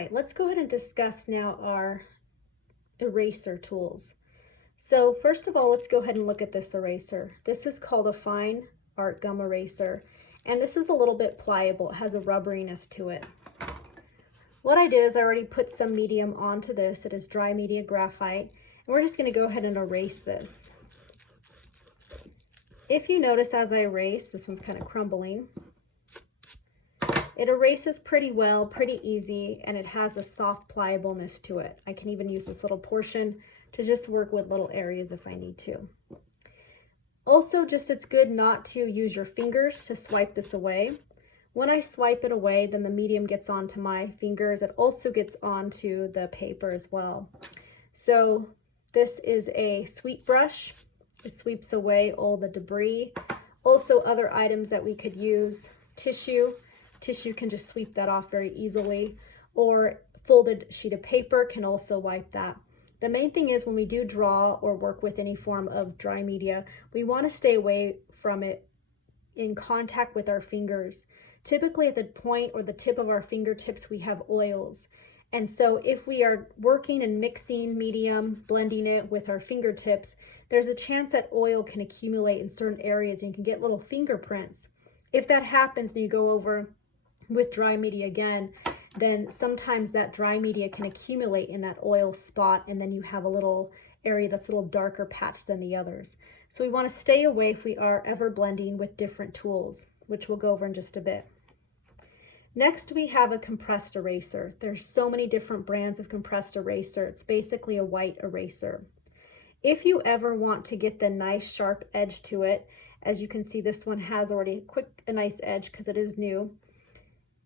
right, let's go ahead and discuss now our eraser tools. So first of all, let's go ahead and look at this eraser. This is called a fine art gum eraser, and this is a little bit pliable. It has a rubberiness to it. What I did is I already put some medium onto this. It is dry media graphite, and we're just going to go ahead and erase this. If you notice as I erase, this one's kind of crumbling. It erases pretty well, pretty easy, and it has a soft pliableness to it. I can even use this little portion to just work with little areas if I need to. Also, it's good not to use your fingers to swipe this away. When I swipe it away, then the medium gets onto my fingers. It also gets onto the paper as well. So this is a sweep brush. It sweeps away all the debris. Also, other items that we could use, tissue. Tissue can just sweep that off very easily, or folded sheet of paper can also wipe that. The main thing is when we do draw or work with any form of dry media, we want to stay away from it in contact with our fingers. Typically at the point or the tip of our fingertips, we have oils. And so if we are working and mixing medium, blending it with our fingertips, there's a chance that oil can accumulate in certain areas and you can get little fingerprints. If that happens and you go over with dry media again, then sometimes that dry media can accumulate in that oil spot, and then you have a little area that's a little darker patch than the others. So we want to stay away if we are ever blending with different tools, which we'll go over in just a bit. Next, we have a compressed eraser. There's so many different brands of compressed eraser. It's basically a white eraser. If you ever want to get the nice sharp edge to it, as you can see, this one has already a nice edge because it is new.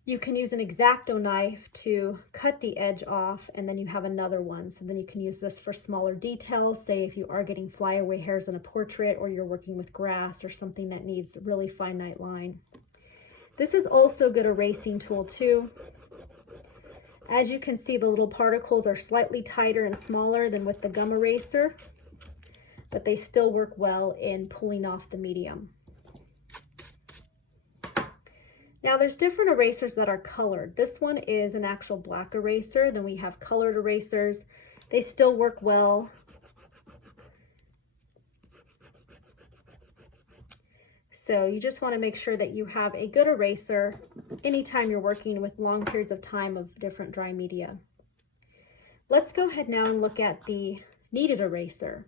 You can use an X-Acto knife to cut the edge off, and then you have another one. So then you can use this for smaller details, say if you are getting flyaway hairs in a portrait, or you're working with grass or something that needs really finite line. This is also a good erasing tool too. As you can see, the little particles are slightly tighter and smaller than with the gum eraser, but they still work well in pulling off the medium. Now there's different erasers that are colored. This one is an actual black eraser. Then we have colored erasers. They still work well. So you just want to make sure that you have a good eraser anytime you're working with long periods of time of different dry media. Let's go ahead now and look at the kneaded eraser.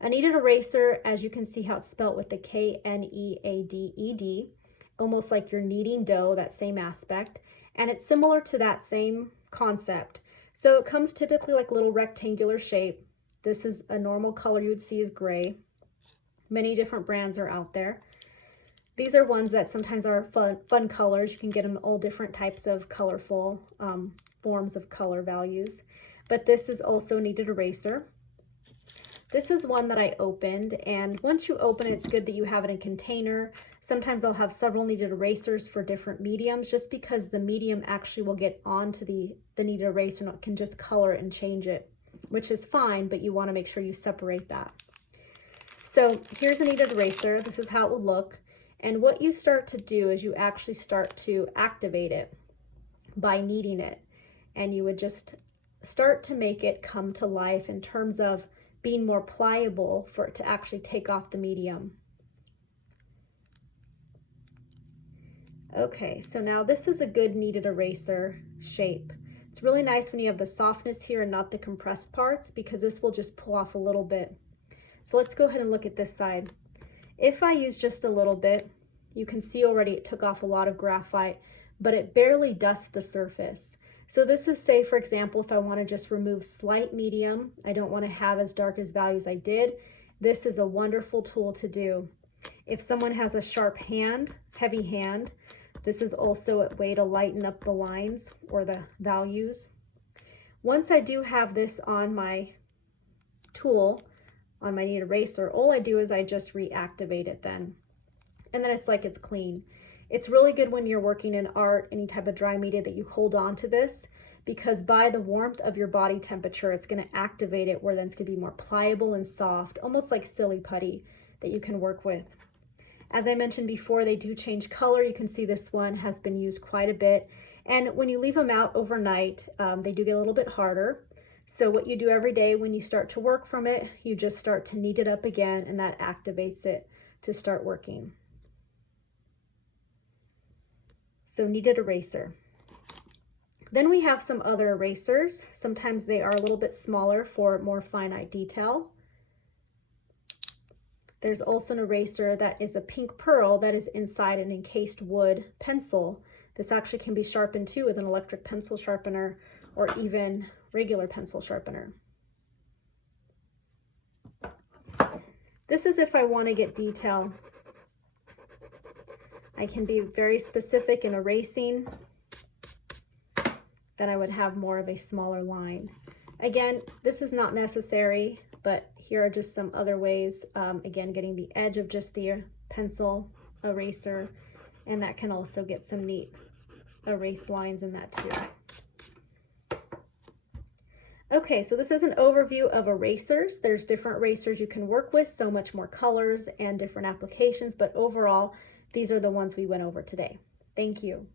A kneaded eraser, as you can see how it's spelled with the K-N-E-A-D-E-D, almost like you're kneading dough, that same aspect, and it's similar to that same concept. So it comes typically like a little rectangular shape. This is a normal color you would see is gray. Many different brands are out there. These are ones that sometimes are fun colors. You can get them in all different types of colorful forms of color values. But this is also a kneaded eraser. This is one that I opened, and once you open it, it's good that you have it in a container. Sometimes I'll have several kneaded erasers for different mediums, just because the medium actually will get onto the kneaded eraser and it can just color and change it, which is fine, but you want to make sure you separate that. So here's a kneaded eraser. This is how it will look. And what you start to do is you actually start to activate it by kneading it. And you would just start to make it come to life in terms of being more pliable for it to actually take off the medium. Okay, so now this is a good kneaded eraser shape. It's really nice when you have the softness here and not the compressed parts, because this will just pull off a little bit. So let's go ahead and look at this side. If I use just a little bit, you can see already it took off a lot of graphite, but it barely dusts the surface. So this is, say for example, if I want to just remove slight medium, I don't want to have as dark as values I did, this is a wonderful tool to do. If someone has a sharp hand, heavy hand, this is also a way to lighten up the lines or the values. Once I do have this on my tool, on my kneaded eraser, all I do is I just reactivate it then. And then it's like it's clean. It's really good when you're working in art, any type of dry media, that you hold on to this, because by the warmth of your body temperature, it's going to activate it, where then it's going to be more pliable and soft, almost like silly putty that you can work with. As I mentioned before, they do change color. You can see this one has been used quite a bit. And when you leave them out overnight, they do get a little bit harder. So what you do every day when you start to work from it, you just start to knead it up again, and that activates it to start working. So kneaded eraser. Then we have some other erasers. Sometimes they are a little bit smaller for more finite detail. There's also an eraser that is a pink pearl that is inside an encased wood pencil. This actually can be sharpened too with an electric pencil sharpener or even regular pencil sharpener. This is if I want to get detail. I can be very specific in erasing, then I would have more of a smaller line. Again, this is not necessary, but here are just some other ways. Again, getting the edge of just the pencil eraser, and that can also get some neat erase lines in that too. Okay, so this is an overview of erasers. There's different erasers you can work with, so much more colors and different applications, but overall, these are the ones we went over today. Thank you.